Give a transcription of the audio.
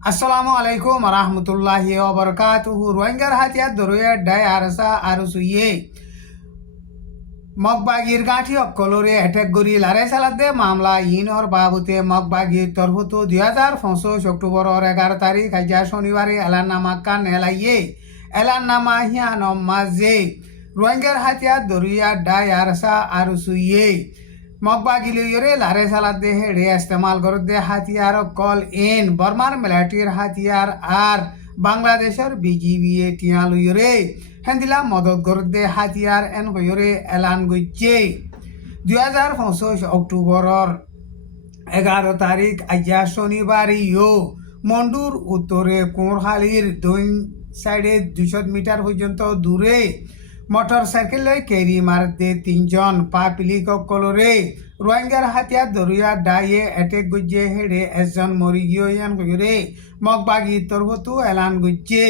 আসসালামু আলাইকুম রহমতুল্লাহি ওবরকাতুহু রোহিঙ্গার হাতিয়া দরুয়া ডাই আরসা আরসুইয়ে মগবাগির গাঁঠি অক্কলরে এটেক গরি লারে সালাদে মামলা ইনর বাবুতে মগবাগির তরফতো 2025 অক্টোবরের 11 তারিখ আজ শনিবারে এলাননামা কান এলাইয়ে এলাননামা হিয়ান মাঝে রোহিঙ্গার হাতিয়া দরুয়া ডাই আরসা আরসুইয়ে মগবাগিলিয়রে লারে সালাদে হেডে ইস্তেমাল করতে হাতিয়ার কল এন বর্মার মিলিটারির হাতিয়ার আর বাংলাদেশের বিজিবি টিয়ালুয়রে হেন্দিলা মদত করতে হাতিয়ার এন হয়রে এলান গইছে 2025 অক্টোবরের 11 তারিখ আজ শনিবার মন্ডুর উত্তরে কোঁড়হালির দৈন সাইডে 200 মিটার পর্যন্ত দূরে মোটর সাইকেল কেরি মারতে 3 জন পাপিলিক কলরে রোহিঙ্গার হাতিয়ার দরিয়া ডাইয়ে এটেক গুজে হেডে 1 জন মরি গিয়ে মগবাগি তরবতু এলান গুজে